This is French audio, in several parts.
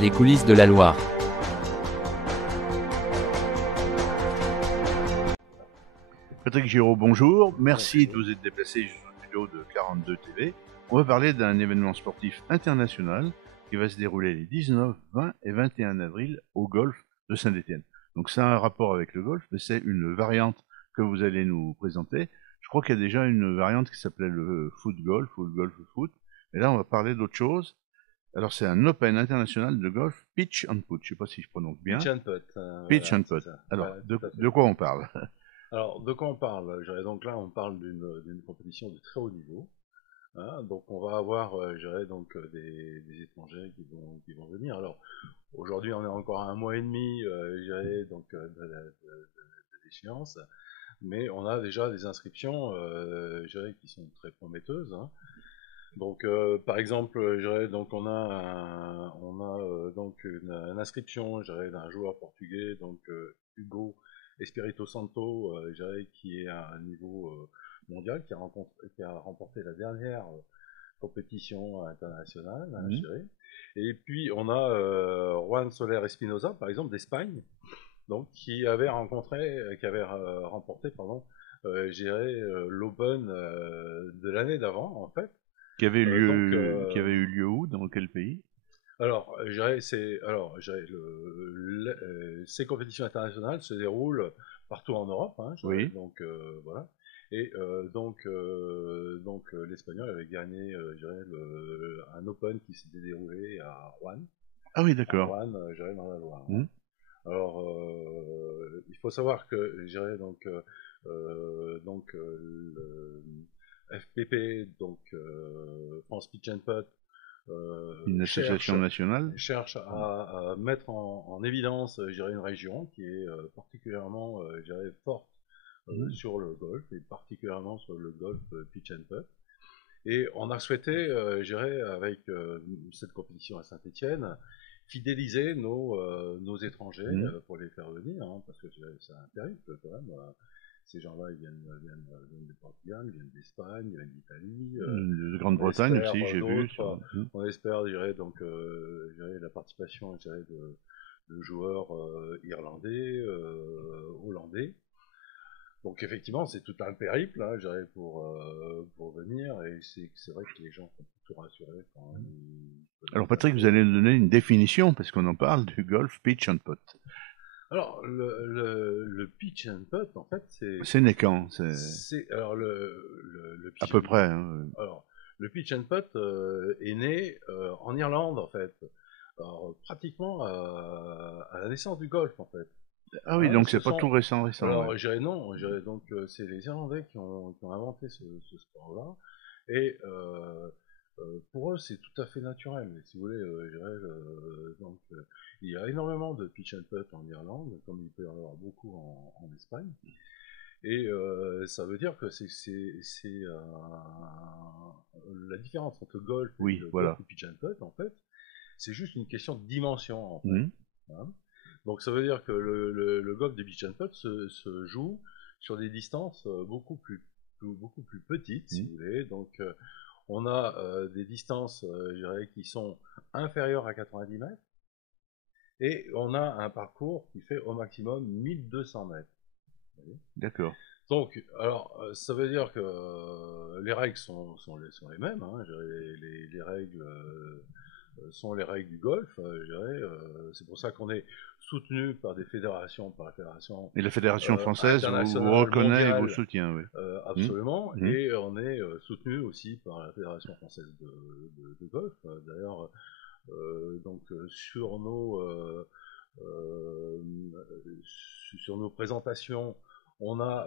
Les coulisses de la Loire. Patrick Giraud, bonjour. Merci de vous être déplacé jusqu'au studio de 42 TV. On va parler d'un événement sportif international qui va se dérouler les 19, 20 et 21 avril au golf de Saint-Étienne. Donc c'est un rapport avec le golf, mais c'est une variante que vous allez nous présenter. Je crois qu'il y a déjà une variante qui s'appelait le foot golf ou le golf foot. Et là, on va parler d'autre chose. Alors c'est un Open international de golf pitch and putt. Je ne sais pas si je prononce bien. Pitch and putt. Pitch Voilà, and putt. Alors, voilà, de quoi on parle? Alors, de quoi on parle? Donc là, on parle d'une compétition de très haut niveau. Hein, donc, on va avoir, des étrangers qui vont venir. Alors, aujourd'hui, on est encore à un mois et demi, de l'échéance, mais on a déjà des inscriptions, qui sont très prometteuses. Hein. Donc, par exemple, une inscription, d'un joueur portugais, Hugo Espirito Santo, qui est à un niveau mondial, qui a remporté la dernière compétition internationale, hein, Et puis on a Juan Soler Espinosa, par exemple, d'Espagne, donc qui avait remporté, l'Open de l'année d'avant, en fait. Qui avait eu lieu où? Dans quel pays? Alors, ces compétitions internationales se déroulent partout en Europe, hein, oui. Donc voilà. Et l'Espagnol avait gagné, un Open qui s'était déroulé à Rouen. Ah oui, d'accord. À Rouen, dans la Loire. Hein. Alors, il faut savoir que, le FPP, France Pitch and Putt, une association nationale cherche à mettre en évidence, une région qui est particulièrement, forte sur le golf, et particulièrement sur le golf pitch and putt. Et on a souhaité, avec cette compétition à Saint-Étienne, fidéliser nos étrangers pour les faire venir, hein, parce que c'est un périple quand même. Ces gens-là, ils viennent du Portugal, ils viennent d'Espagne, ils viennent d'Italie. De Grande-Bretagne aussi, j'ai vu. On espère, la participation, de joueurs irlandais, hollandais. Donc effectivement, c'est tout un périple, hein, pour venir, et c'est vrai que les gens sont plutôt rassurés quand même. Alors Patrick, vous allez nous donner une définition, parce qu'on en parle du golf pitch and putt. Alors, le pitch and putt, en fait, c'est... C'est né quand? Alors, le pitch à peu près. Hein. Alors, le pitch and putt est né en Irlande, en fait. Alors, pratiquement à la naissance du golf, en fait. Ah oui, donc c'est pas tout récent. Alors, c'est les Irlandais qui ont inventé ce sport-là. Et pour eux, c'est tout à fait naturel. Si vous voulez, il y a énormément de pitch and putt en Irlande, comme il peut y en avoir beaucoup en Espagne. Et ça veut dire que la différence entre golf et golf et pitch and putt, en fait, c'est juste une question de dimension, en fait. Hein. Donc ça veut dire que le golf de pitch and putt se joue sur des distances beaucoup plus petites, si vous voulez. Donc on a des distances, qui sont inférieures à 90 mètres, et on a un parcours qui fait au maximum 1200 mètres. D'accord. Donc, alors, ça veut dire que les règles sont les mêmes. Hein, les règles sont les règles du golf. C'est pour ça qu'on est soutenu par des fédérations, par la fédération. Et la fédération française vous reconnaît et vous soutient, oui. Absolument. Et on est soutenu aussi par la fédération française de golf. D'ailleurs, sur nos présentations, on a,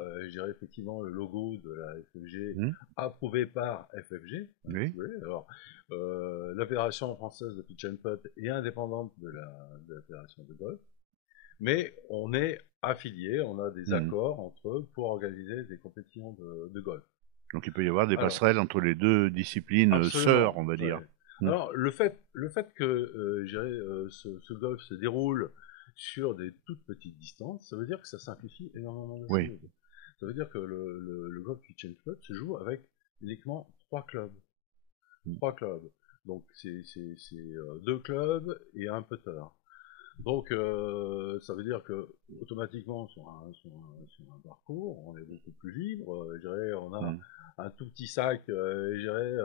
effectivement le logo de la FFG approuvé par FFG. Oui. Alors, la Fédération française de pitch and putt est indépendante de la Fédération de golf, mais on est affilié, on a des accords entre eux pour organiser des compétitions de golf. Donc il peut y avoir des passerelles entre les deux disciplines sœurs, on va dire. Alors, le fait que ce golf se déroule sur des toutes petites distances, ça veut dire que ça simplifie énormément de choses. Ça veut dire que le golf pitch and putt se joue avec uniquement 3 clubs. Donc c'est 2 clubs et un putter. Donc ça veut dire que automatiquement sur un parcours, on est beaucoup plus libre. Je dirais, on a un tout petit sac, je dirais,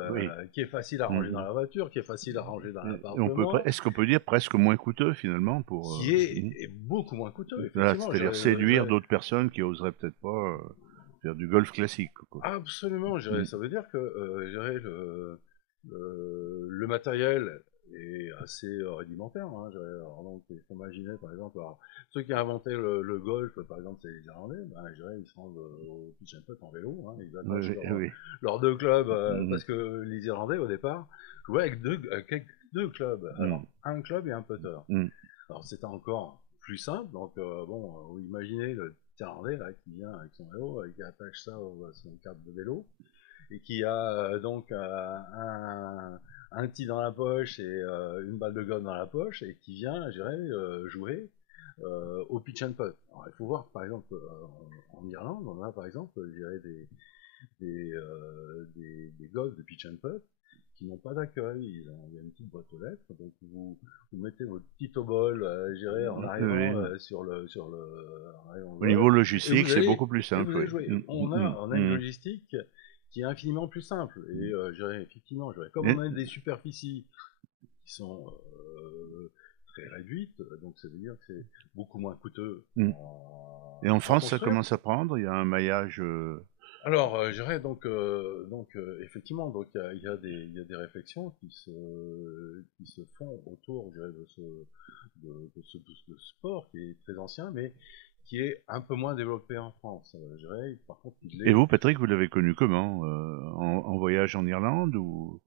qui est facile à ranger dans la voiture, qui est facile à ranger dans l'appartement. Est-ce qu'on peut dire presque moins coûteux finalement pour qui est beaucoup moins coûteux, voilà, effectivement. c'est-à-dire séduire d'autres personnes qui oseraient peut-être pas faire du golf classique, quoi. Absolument, je dirais, ça veut dire que je dirais, le matériel est assez rudimentaire. Hein, alors donc, il faut imaginer, par exemple, alors, ceux qui ont inventé le golf, par exemple, c'est les Irlandais, ben, je dirais, ils se rendent au pitch and putt en vélo, hein, ils attachent leurs 2 clubs, parce que les Irlandais, au départ, jouaient avec deux clubs. Alors, un club et un putter. Alors, c'était encore plus simple, donc bon, vous imaginez le Irlandais là, qui vient avec son vélo, qui attache ça à son cadre de vélo, et qui a donc un tee dans la poche et une balle de golf dans la poche, et qui vient, je dirais, jouer au pitch and putt. Alors, il faut voir, par exemple, en Irlande, on a par exemple, je dirais, des golfs de pitch and putt qui n'ont pas d'accueil. Il y a une petite boîte aux lettres, donc vous mettez votre petit obol, je dirais, en arrivant sur le au niveau logistique, c'est beaucoup plus simple. On a une logistique qui est infiniment plus simple. Et je dirais, effectivement, comme on a des superficies qui sont très réduites, donc ça veut dire que c'est beaucoup moins coûteux. Et en France, ça commence à prendre. Il y a un maillage. Alors, je dirais donc effectivement, donc il y a des réflexions qui se font autour, je dirais, de ce sport qui est très ancien, mais qui est un peu moins développé en France. Je dirais, par contre, Et vous, Patrick, vous l'avez connu comment en voyage en Irlande ou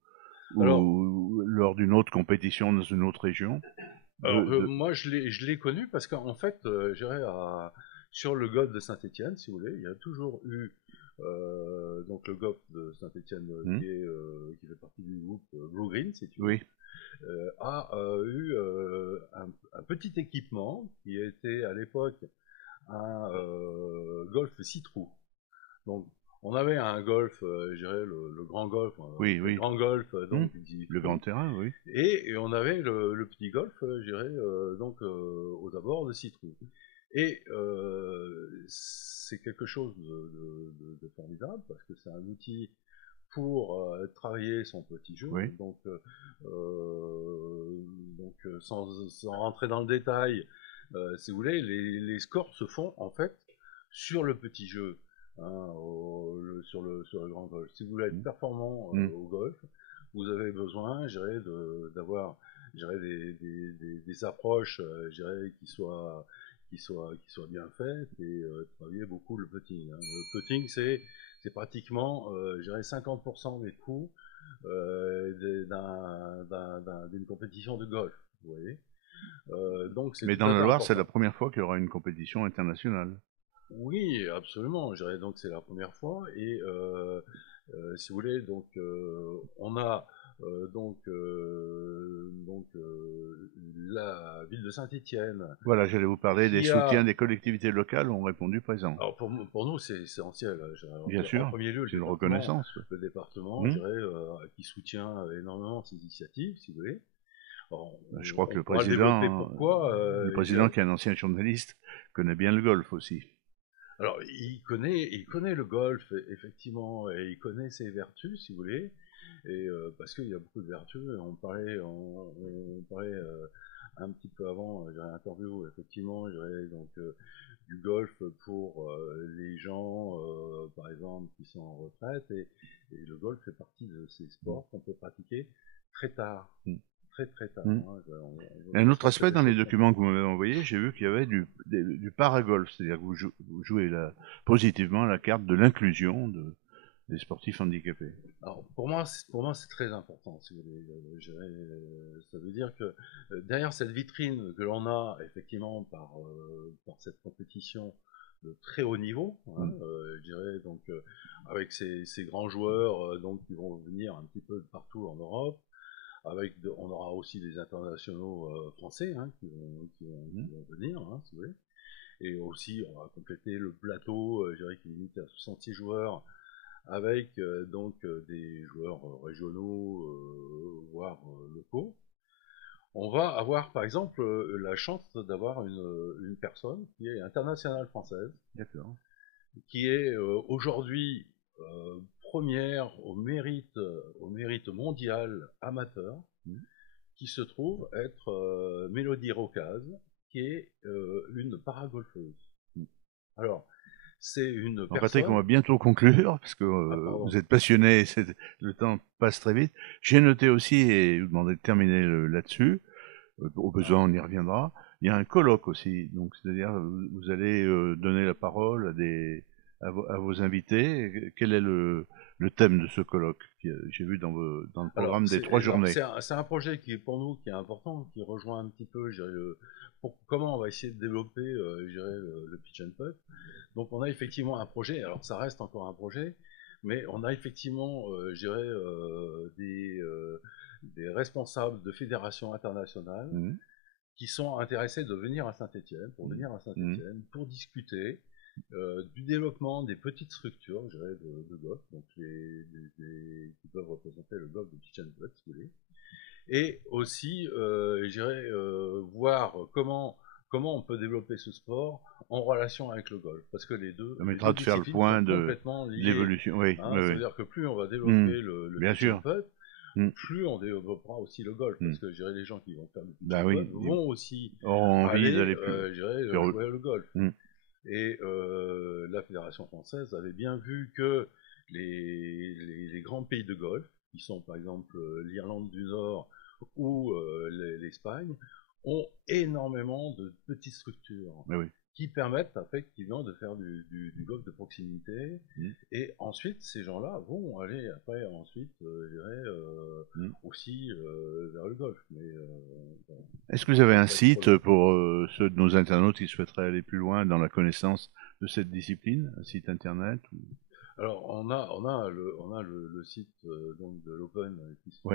lors d'une autre compétition dans une autre région? Alors, moi, je l'ai connu parce qu'en fait, je dirais, sur le golfe de Saint-Étienne, si vous voulez, il y a toujours eu donc le golfe de Saint-Étienne qui fait partie du groupe Blue Green, si tu veux, a eu un petit équipement qui était à l'époque un golf 6 trous. Donc on avait un golf, je dirais le grand golf, le grand golf, donc le grand terrain, oui. Et on avait le petit golf, je dirais, donc aux abords de 6 trous. Et c'est quelque chose de formidable parce que c'est un outil pour travailler son petit jeu. Donc sans rentrer dans le détail, si vous voulez, les scores se font en fait sur le petit jeu, hein, sur le grand golf. Si vous voulez être performant au golf, vous avez besoin, je dirais, d'avoir des approches, je dirais, qui soient bien faites et travailler beaucoup le putting. Hein. Le putting, c'est pratiquement, je dirais, 50% des coûts d'une compétition de golf. Vous voyez. Donc mais dans la Loire, c'est la première fois qu'il y aura une compétition internationale. Oui, absolument. Je dirais donc c'est la première fois et si vous voulez, donc on a la ville de Saint-Étienne. Voilà, j'allais vous parler des soutiens des collectivités locales ont répondu présent. Alors pour nous, c'est essentiel. Bien sûr, en premier lieu, c'est une reconnaissance. Le département, je dirais, qui soutient énormément ces initiatives, si vous voulez. Alors, je crois que le président, qui est un ancien journaliste, connaît bien le golf aussi. Alors, il connaît le golf, effectivement, et il connaît ses vertus, si vous voulez, et parce qu'il y a beaucoup de vertus. On parlait un petit peu avant, j'ai une interview, effectivement, donc du golf pour les gens, par exemple, qui sont en retraite, et le golf fait partie de ces sports qu'on peut pratiquer très tard. Très tard. Un autre aspect dans les documents que vous m'avez envoyés, j'ai vu qu'il y avait du paragolf, c'est-à-dire que vous jouez positivement la carte de l'inclusion des sportifs handicapés. Alors pour moi c'est très important, si vous voulez. Ça veut dire que derrière cette vitrine que l'on a effectivement par cette compétition de très haut niveau, hein, je dirais, donc avec ces grands joueurs donc qui vont venir un petit peu de partout en Europe. On aura aussi des internationaux français, hein, qui vont venir, hein, si vous voulez. Et aussi, on va compléter le plateau, je dirais, qui est limité à 66 joueurs, avec donc des joueurs régionaux, voire locaux. On va avoir par exemple la chance d'avoir une personne qui est internationale française, D'accord. qui est aujourd'hui première au mérite mondial amateur, qui se trouve être Mélodie Rocaz, qui est une paragolfeuse. Alors, c'est une En personne... Patrick, on va bientôt conclure, parce que vous êtes passionné, le temps passe très vite. J'ai noté aussi, et vous demandez de terminer là-dessus, au besoin on y reviendra, il y a un colloque aussi, donc c'est-à-dire vous allez donner la parole à vos invités. Quel est le thème de ce colloque? J'ai vu dans le programme des 3 journées. C'est un projet qui est pour nous qui est important, qui rejoint un petit peu comment on va essayer de développer le pitch and putt. Donc on a effectivement un projet, alors ça reste encore un projet, mais on a effectivement des responsables de fédérations internationales qui sont intéressés de venir à Saint-Étienne, pour discuter du développement des petites structures, de golf, donc qui peuvent représenter le golf de pitch and putt, si vous voulez, et aussi, voir comment on peut développer ce sport en relation avec le golf, parce que les deux de faire le point sont complètement liées. L'évolution, oui. Ça veut dire que plus on va développer le pitch and putt, plus on développera aussi le golf, parce que les gens qui vont faire du pitch and putt vont aussi envie d'aller jouer le golf. Et la Fédération française avait bien vu que les grands pays de golf, qui sont par exemple l'Irlande du Nord ou l'Espagne, ont énormément de petites structures qui permettent effectivement de faire du golf de proximité. Et ensuite, ces gens-là vont aller aussi vers le golf. Est-ce que vous avez un site pour ceux de nos internautes qui souhaiteraient aller plus loin dans la connaissance de cette discipline, un site internet Alors, on a le site donc de l'Open qui se trouve,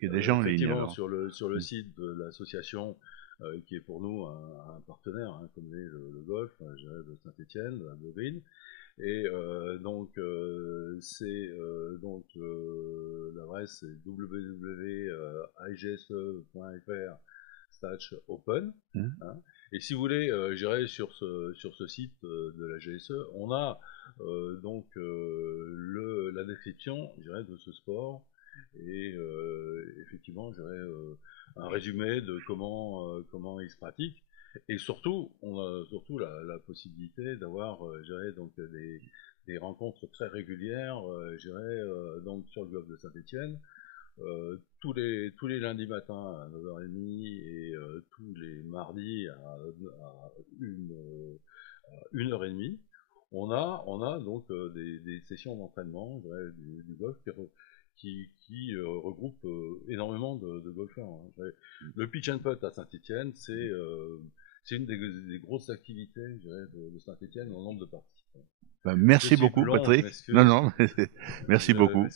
qui est déjà en ligne. Effectivement, sur le site de l'association qui est pour nous un partenaire, comme est le golf, de Saint-Étienne, de Bovine. Et l'adresse c'est www.igse.fr/open. Et si vous voulez, sur ce site de la GSE, on a la description, de ce sport, et effectivement, un résumé de comment il se pratique. Et surtout, on a la possibilité d'avoir, des rencontres très régulières, sur le golf de Saint-Étienne, tous les lundis matins à 9h30 et tous les mardis à 1h30. On a donc des sessions d'entraînement du golf qui regroupe énormément de golfeurs. Le pitch and putt à Saint-Étienne, c'est une des grosses activités de Saint-Étienne en nombre de participants. Merci beaucoup, Patrick. Non, merci beaucoup.